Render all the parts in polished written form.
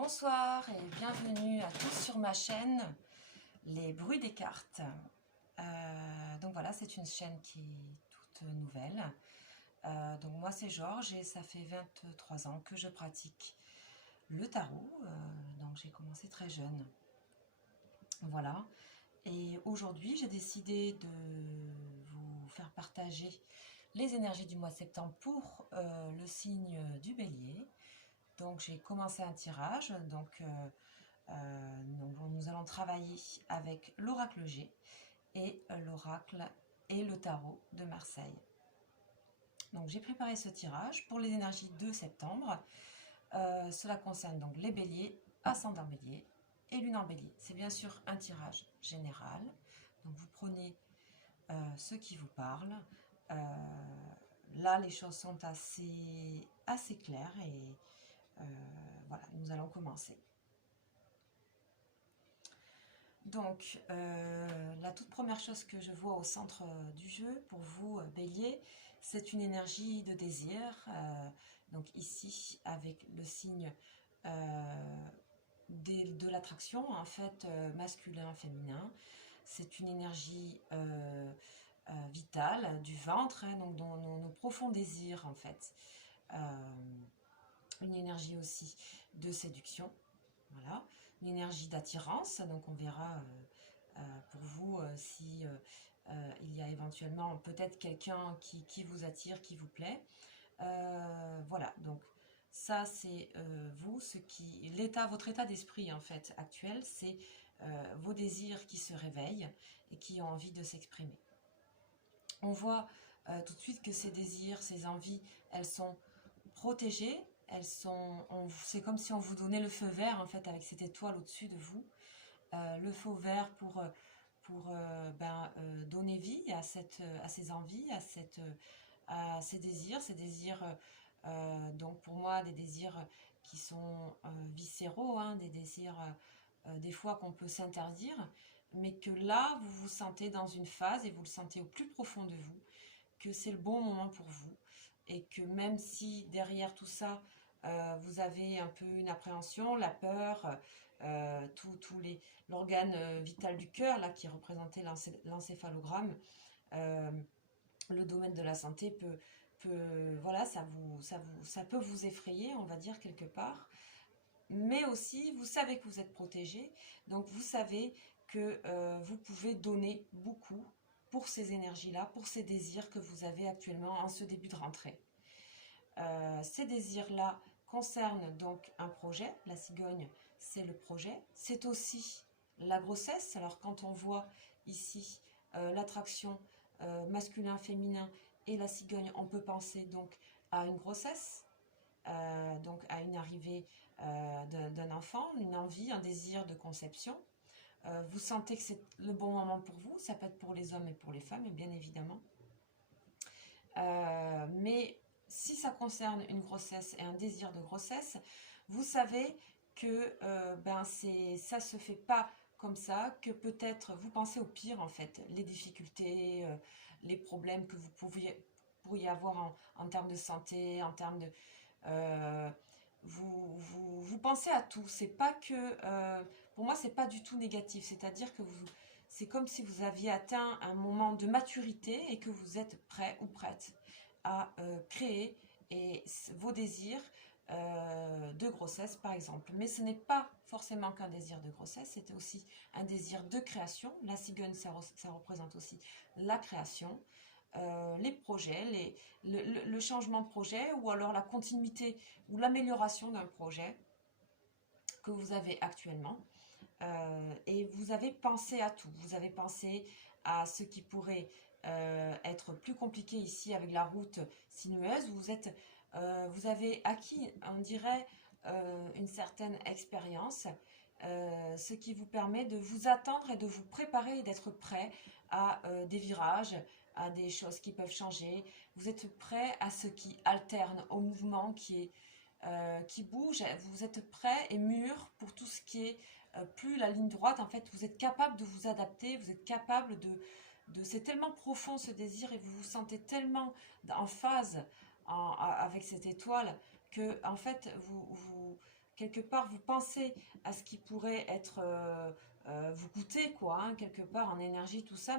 Bonsoir et bienvenue à tous sur ma chaîne Les Bruits des cartes. Donc voilà, c'est une chaîne qui est toute nouvelle. Donc moi c'est Georges et ça fait 23 ans que je pratique le tarot. Donc j'ai commencé très jeune. Voilà. Et aujourd'hui j'ai décidé de vous faire partager les énergies du mois de septembre pour le signe du Bélier. Donc j'ai commencé un tirage, donc nous allons travailler avec l'oracle G et l'oracle et le tarot de Marseille. Donc j'ai préparé ce tirage pour les énergies de septembre. Cela concerne donc les béliers, ascendant bélier et lune en bélier. C'est bien sûr un tirage général. Donc vous prenez ce qui vous parle. Là les choses sont assez claires et voilà, nous allons commencer. Donc, la toute première chose que je vois au centre du jeu, pour vous, Bélier, c'est une énergie de désir. Donc ici, avec le signe de l'attraction, en fait, masculin-féminin. C'est une énergie vitale, du ventre, hein, donc dans nos profonds désirs, en fait. Une énergie aussi de séduction, voilà, une énergie d'attirance, donc on verra pour vous si il y a éventuellement peut-être quelqu'un qui vous attire, qui vous plaît. Voilà, donc ça c'est vous, votre état d'esprit en fait actuel, c'est vos désirs qui se réveillent et qui ont envie de s'exprimer. On voit tout de suite que ces désirs, ces envies, elles sont protégées. C'est comme si on vous donnait le feu vert en fait avec cette étoile au-dessus de vous, le feu vert pour donner vie à ces envies, à ces désirs, donc pour moi des désirs qui sont viscéraux, hein, des désirs des fois qu'on peut s'interdire, mais que là vous vous sentez dans une phase et vous le sentez au plus profond de vous, que c'est le bon moment pour vous. Et que même si derrière tout ça, vous avez un peu une appréhension, la peur, l'organe vital du cœur, là qui représentait l'encéphalogramme, le domaine de la santé voilà, ça peut vous effrayer, on va dire quelque part. Mais aussi, vous savez que vous êtes protégé, donc vous savez que vous pouvez donner beaucoup pour ces énergies-là, pour ces désirs que vous avez actuellement en ce début de rentrée. Ces désirs-là concernent donc un projet. La cigogne, c'est le projet. C'est aussi la grossesse. Alors quand on voit ici l'attraction masculin-féminin et la cigogne, on peut penser donc à une grossesse, donc à une arrivée d'un enfant, une envie, un désir de conception. Vous sentez que c'est le bon moment pour vous. Ça peut être pour les hommes et pour les femmes, bien évidemment. Mais si ça concerne une grossesse et un désir de grossesse, vous savez que ça se fait pas comme ça, que peut-être vous pensez au pire en fait, les difficultés, les problèmes que vous pourriez avoir en termes de santé, en termes de... vous pensez à tout, c'est pas que... pour moi, c'est pas du tout négatif, c'est-à-dire que c'est comme si vous aviez atteint un moment de maturité et que vous êtes prêt ou prête à créer vos désirs de grossesse par exemple. Mais ce n'est pas forcément qu'un désir de grossesse, c'est aussi un désir de création. La cigogne, ça représente aussi la création, les projets, le changement de projet ou alors la continuité ou l'amélioration d'un projet que vous avez actuellement. Et vous avez pensé à tout. Vous avez pensé à ce qui pourrait être plus compliqué ici avec la route sinueuse. Vous avez acquis, on dirait, une certaine expérience, ce qui vous permet de vous attendre et de vous préparer et d'être prêt à des virages, à des choses qui peuvent changer. Vous êtes prêt à ce qui alterne, au mouvement qui bouge. Vous êtes prêt et mûr pour tout ce qui est plus la ligne droite. En fait, vous êtes capable de vous adapter, vous êtes capable c'est tellement profond ce désir et vous vous sentez tellement en phase avec cette étoile que en fait quelque part, vous pensez à ce qui pourrait être vous coûter, quoi, hein, quelque part en énergie, tout ça,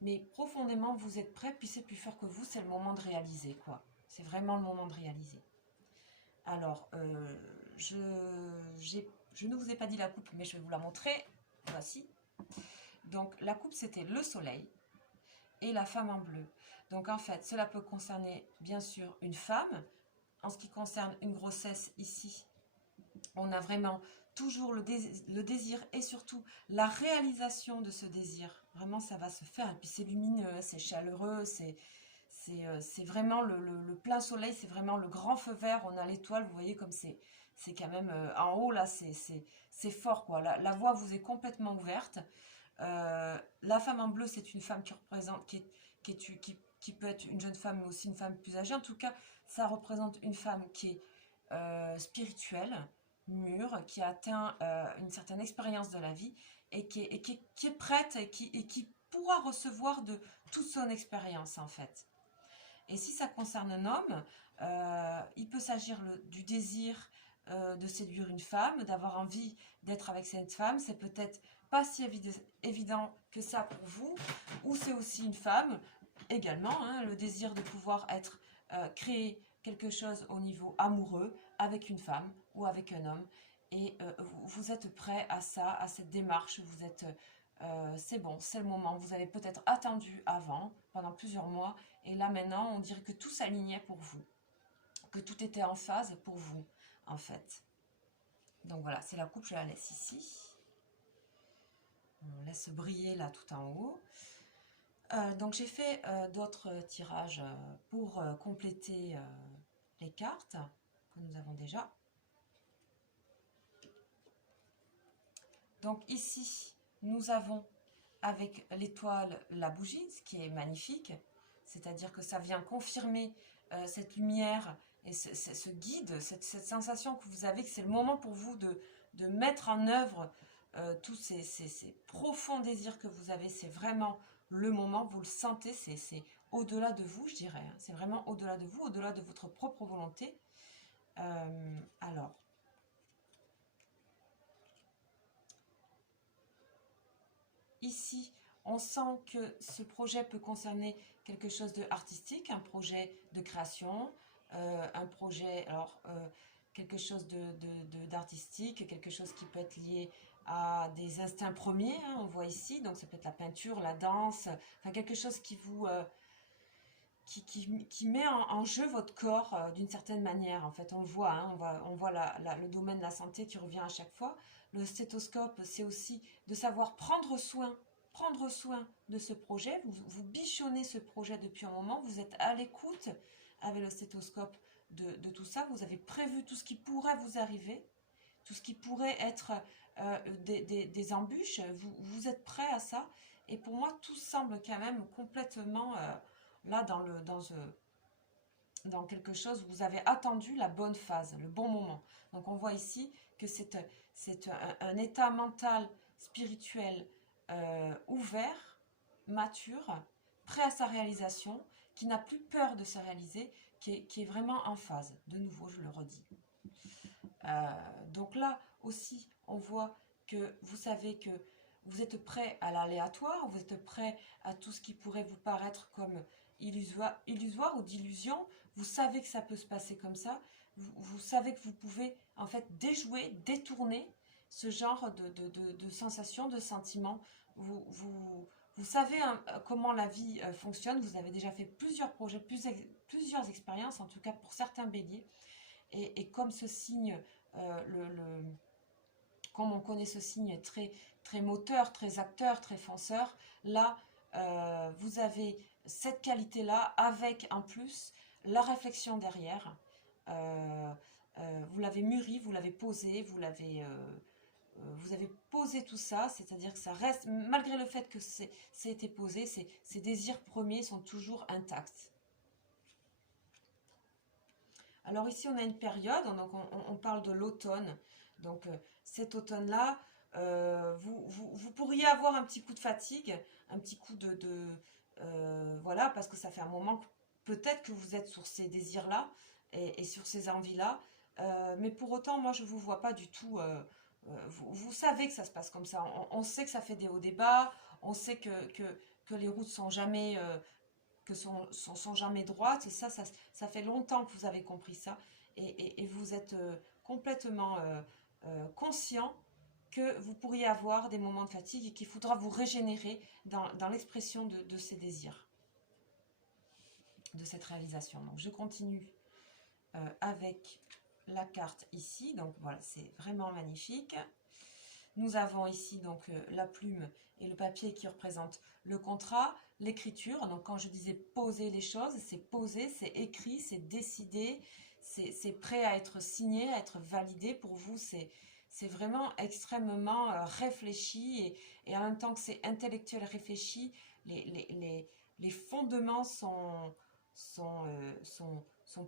mais profondément, vous êtes prêt, puis c'est plus fort que vous, c'est le moment de réaliser, quoi. C'est vraiment le moment de réaliser. Alors, je ne vous ai pas dit la coupe, mais je vais vous la montrer. Voici. Donc, la coupe, c'était le soleil et la femme en bleu. Donc, en fait, cela peut concerner, bien sûr, une femme. En ce qui concerne une grossesse, ici, on a vraiment toujours le désir et surtout la réalisation de ce désir. Vraiment, ça va se faire. Et puis, c'est lumineux, c'est chaleureux, c'est vraiment le plein soleil, c'est vraiment le grand feu vert. On a l'étoile, vous voyez comme c'est quand même en haut, là, c'est fort, quoi. La voie vous est complètement ouverte. La femme en bleu, c'est une femme qui représente, qui peut être une jeune femme, mais aussi une femme plus âgée. En tout cas, ça représente une femme qui est spirituelle, mûre, qui a atteint une certaine expérience de la vie et qui est prête et qui pourra recevoir de toute son expérience, en fait. Et si ça concerne un homme, il peut s'agir du désir de séduire une femme, d'avoir envie d'être avec cette femme. C'est peut-être pas si évident que ça pour vous, ou c'est aussi une femme également, hein, le désir de pouvoir créer quelque chose au niveau amoureux avec une femme ou avec un homme. Et vous êtes prêt à ça, à cette démarche, vous êtes... c'est bon, c'est le moment. Vous avez peut-être attendu avant, pendant plusieurs mois, et là maintenant, on dirait que tout s'alignait pour vous, que tout était en phase pour vous, en fait. Donc voilà, c'est la coupe, je la laisse ici. On laisse briller là tout en haut. Donc j'ai fait d'autres tirages pour compléter les cartes que nous avons déjà. Donc ici, nous avons avec l'étoile la bougie, ce qui est magnifique. C'est-à-dire que ça vient confirmer cette lumière et ce guide, cette sensation que vous avez, que c'est le moment pour vous de mettre en œuvre tous ces profonds désirs que vous avez. C'est vraiment le moment, vous le sentez, c'est au-delà de vous, je dirais. Hein. C'est vraiment au-delà de vous, au-delà de votre propre volonté. Alors, ici, on sent que ce projet peut concerner quelque chose d'artistique, un projet de création, un projet, alors, quelque chose d'artistique, quelque chose qui peut être lié à des instincts premiers, hein, on voit ici, donc ça peut être la peinture, la danse, enfin quelque chose qui vous... qui met en jeu votre corps d'une certaine manière. En fait, on le voit, hein, on voit le domaine de la santé qui revient à chaque fois. Le stéthoscope, c'est aussi de savoir prendre soin de ce projet. Vous bichonnez ce projet depuis un moment, vous êtes à l'écoute avec le stéthoscope de tout ça. Vous avez prévu tout ce qui pourrait vous arriver, tout ce qui pourrait être des embûches. Vous êtes prêt à ça. Et pour moi, tout semble quand même complètement... là, dans quelque chose, vous avez attendu la bonne phase, le bon moment. Donc, on voit ici que c'est un état mental, spirituel ouvert, mature, prêt à sa réalisation, qui n'a plus peur de se réaliser, qui est vraiment en phase. De nouveau, je le redis. Donc là aussi, on voit que vous savez que vous êtes prêt à l'aléatoire, vous êtes prêt à tout ce qui pourrait vous paraître comme illusoire ou d'illusion. Vous savez que ça peut se passer comme ça. Vous savez que vous pouvez en fait déjouer, détourner ce genre de sensations, de sentiments. Vous savez comment la vie fonctionne. Vous avez déjà fait plusieurs projets, plusieurs expériences, en tout cas pour certains béliers. Et comme ce signe, comme on connaît ce signe très, très moteur, très acteur, très fonceur, là, vous avez cette qualité-là avec en plus la réflexion derrière. Vous l'avez mûri, vous l'avez posé, vous avez posé tout ça, c'est-à-dire que ça reste, malgré le fait que c'est été posé, ces désirs premiers sont toujours intacts. Alors ici, on a une période, donc on parle de l'automne. Donc cet automne-là, vous pourriez avoir un petit coup de fatigue, un petit coup voilà, parce que ça fait un moment que peut-être que vous êtes sur ces désirs-là et sur ces envies-là. Mais pour autant, moi, je ne vous vois pas du tout. Vous savez que ça se passe comme ça. On sait que ça fait des hauts des bas. On sait que les routes sont jamais, sont jamais droites. Et ça fait longtemps que vous avez compris ça. Et vous êtes complètement conscient que vous pourriez avoir des moments de fatigue et qu'il faudra vous régénérer dans l'expression de ces désirs, de cette réalisation. Donc, je continue avec la carte ici. Donc, voilà, c'est vraiment magnifique. Nous avons ici donc la plume et le papier qui représentent le contrat, l'écriture. Donc, quand je disais poser les choses, c'est poser, c'est écrit, c'est décidé, c'est prêt à être signé, à être validé. Pour vous, c'est vraiment extrêmement réfléchi et en même temps que c'est intellectuel réfléchi, les fondements sont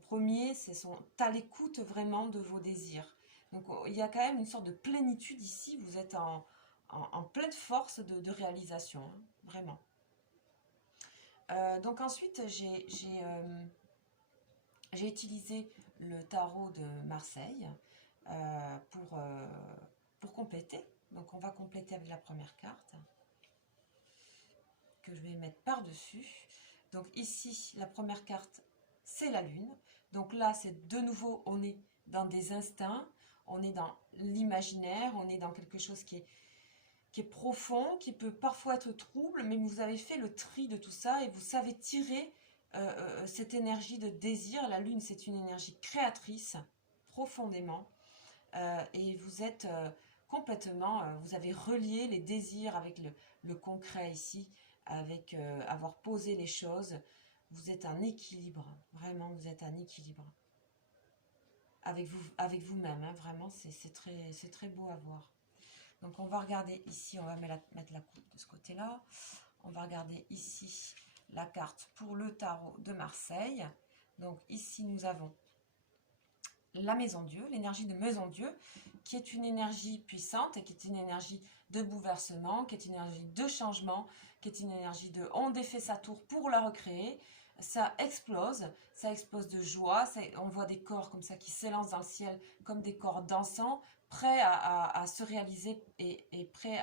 premiers, sont à l'écoute vraiment de vos désirs. Donc il y a quand même une sorte de plénitude ici, vous êtes en pleine force de réalisation, hein, vraiment. Donc ensuite, j'ai utilisé le tarot de Marseille pour compléter. Donc on va compléter avec la première carte que je vais mettre par-dessus. Donc ici, la première carte, c'est la lune. Donc là, c'est de nouveau, on est dans des instincts, on est dans l'imaginaire, on est dans quelque chose qui est profond, qui peut parfois être trouble, mais vous avez fait le tri de tout ça et vous savez tirer cette énergie de désir. La lune, c'est une énergie créatrice, profondément, et vous êtes complètement, vous avez relié les désirs avec le concret ici, avec avoir posé les choses. Vous êtes en équilibre, vraiment, vous êtes en équilibre avec vous-même, hein, vraiment, c'est très beau à voir. Donc on va regarder ici, on va mettre la coupe de ce côté-là. On va regarder ici la carte pour le tarot de Marseille. Donc ici nous avons la Maison Dieu, l'énergie de Maison Dieu, qui est une énergie puissante et qui est une énergie de bouleversement, qui est une énergie de changement, qui est une énergie de on défait sa tour pour la recréer. Ça explose de joie, on voit des corps comme ça qui s'élancent dans le ciel comme des corps dansants, prêts à se réaliser et prêts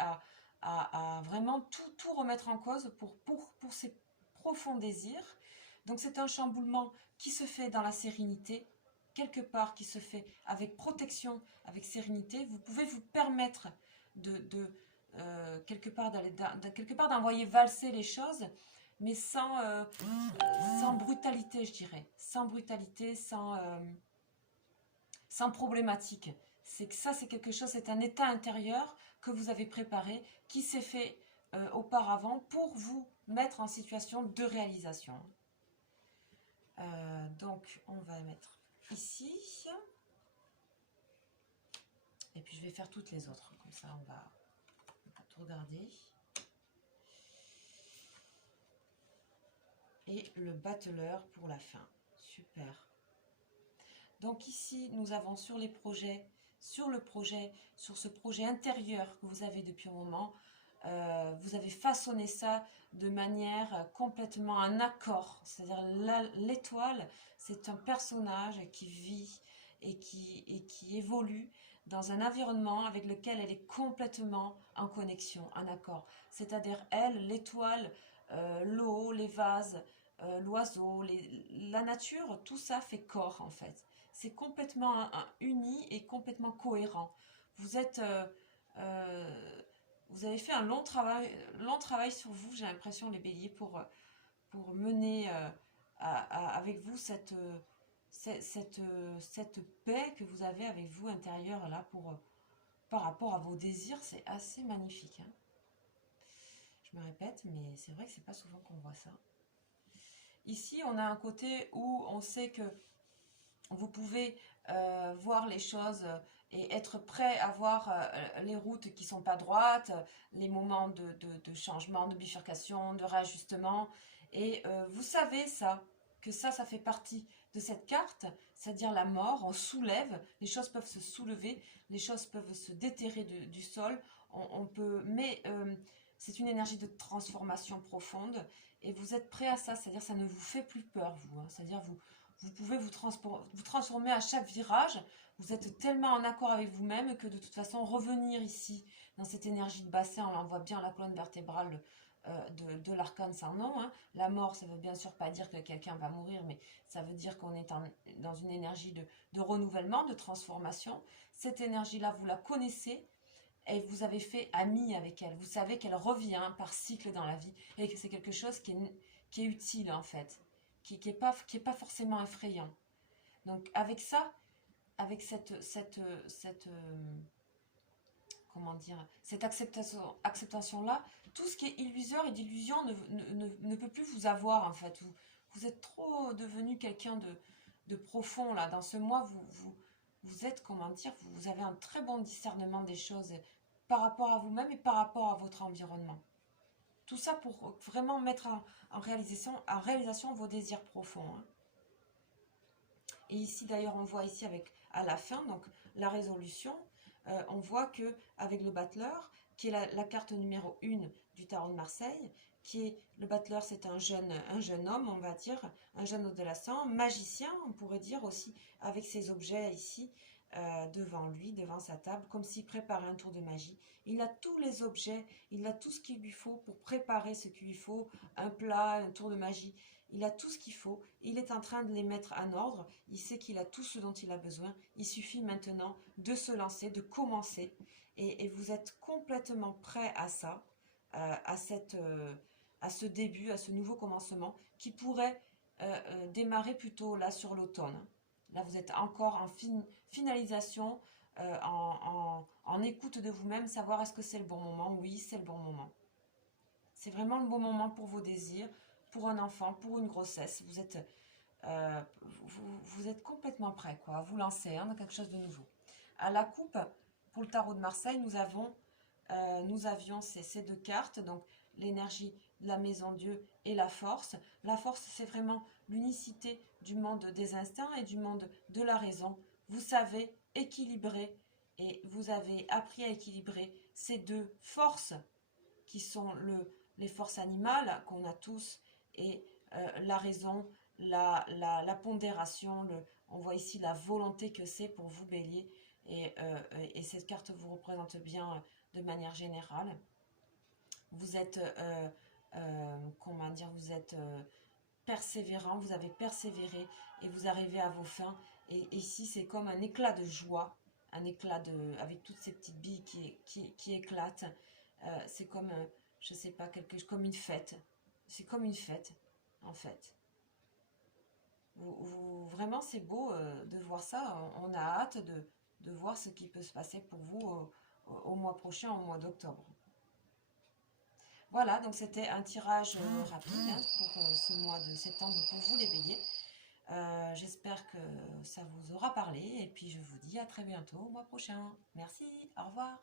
à vraiment tout remettre en cause pour ces profonds désirs. Donc c'est un chamboulement qui se fait dans la sérénité, quelque part qui se fait avec protection, avec sérénité. Vous pouvez vous permettre quelque part d'envoyer valser les choses, mais sans brutalité, je dirais, sans brutalité, sans problématique. C'est que ça, c'est quelque chose, c'est un état intérieur que vous avez préparé, qui s'est fait auparavant pour vous mettre en situation de réalisation. Donc, on va mettre ici. Et puis, je vais faire toutes les autres. Comme ça, on va tout regarder. Et le battleur pour la fin. Super. Donc ici, nous avons sur les projets, sur ce projet intérieur que vous avez depuis un moment, vous avez façonné ça de manière complètement en accord. C'est-à-dire l'étoile, c'est un personnage qui vit et qui évolue dans un environnement avec lequel elle est complètement en connexion, en accord. C'est-à-dire elle, l'étoile, l'eau, les vases, l'oiseau, la nature, tout ça fait corps en fait. C'est complètement uni et complètement cohérent. Vous êtes, vous avez fait un long travail sur vous, j'ai l'impression, les béliers, pour mener avec vous cette paix que vous avez avec vous intérieure là par rapport à vos désirs. C'est assez magnifique, hein. Je me répète, mais c'est vrai que c'est pas souvent qu'on voit ça. Ici, on a un côté où on sait que vous pouvez voir les choses et être prêt à voir les routes qui sont pas droites, les moments de changement, de bifurcation, de réajustement. Et vous savez ça, que ça fait partie de cette carte, c'est-à-dire la mort. On soulève, les choses peuvent se soulever, les choses peuvent se déterrer du sol. Mais c'est une énergie de transformation profonde et vous êtes prêt à ça, c'est-à-dire ça ne vous fait plus peur, vous, hein. C'est-à-dire vous pouvez vous transformer à chaque virage. Vous êtes tellement en accord avec vous-même que de toute façon, revenir ici, dans cette énergie de bassin, on l'envoie bien la colonne vertébrale de l'arcane sans nom. Hein. La mort, ça veut bien sûr pas dire que quelqu'un va mourir, mais ça veut dire qu'on est dans une énergie de renouvellement, de transformation. Cette énergie-là, vous la connaissez et vous avez fait ami avec elle. Vous savez qu'elle revient par cycle dans la vie et que c'est quelque chose qui est utile en fait, qui est pas forcément effrayant. Donc avec ça, avec comment dire, cette acceptation-là, tout ce qui est illuseur et d'illusion ne peut plus vous avoir en fait. Vous êtes trop devenu quelqu'un de profond là. Dans ce mois, vous êtes, comment dire, vous avez un très bon discernement des choses par rapport à vous-même et par rapport à votre environnement. Tout ça pour vraiment mettre en réalisation vos désirs profonds. Hein. Et ici d'ailleurs on voit ici à la fin donc la résolution, on voit que avec le battleur, qui est la carte numéro 1 du tarot de Marseille, qui est le battleur, c'est un jeune homme, on va dire, un jeune adolescent, magicien, on pourrait dire aussi, avec ses objets ici devant lui, devant sa table, comme s'il préparait un tour de magie. Il a tous les objets, il a tout ce qu'il lui faut pour préparer ce qu'il lui faut, un plat, un tour de magie. Il a tout ce qu'il faut, il est en train de les mettre en ordre, il sait qu'il a tout ce dont il a besoin, il suffit maintenant de se lancer, de commencer, et vous êtes complètement prêt à ça, à ce début, à ce nouveau commencement, qui pourrait démarrer plutôt là sur l'automne. Là vous êtes encore en finalisation, en écoute de vous-même, savoir est-ce que c'est le bon moment. Oui, c'est le bon moment. C'est vraiment le bon moment pour vos désirs, pour un enfant, pour une grossesse. Vous êtes complètement prêt quoi, à vous lancer dans quelque chose de nouveau. À la coupe, pour le tarot de Marseille, nous avions ces deux cartes, donc l'énergie de la maison Dieu et la force. La force, c'est vraiment l'unicité du monde des instincts et du monde de la raison. Vous savez équilibrer et vous avez appris à équilibrer ces deux forces qui sont les forces animales qu'on a tous et la raison, la pondération, on voit ici la volonté que c'est pour vous bélier et cette carte vous représente bien de manière générale. Vous êtes, comment dire, vous êtes persévérant, vous avez persévéré et vous arrivez à vos fins. Et ici, c'est comme un éclat de joie, avec toutes ces petites billes qui éclatent. C'est comme, je sais pas, comme une fête. C'est comme une fête, en fait. Vraiment, c'est beau de voir ça. On a hâte de voir ce qui peut se passer pour vous au mois prochain, au mois d'octobre. Voilà, donc c'était un tirage rapide pour ce mois de septembre pour vous les béliers. J'espère que ça vous aura parlé et puis je vous dis à très bientôt au mois prochain. Merci, au revoir.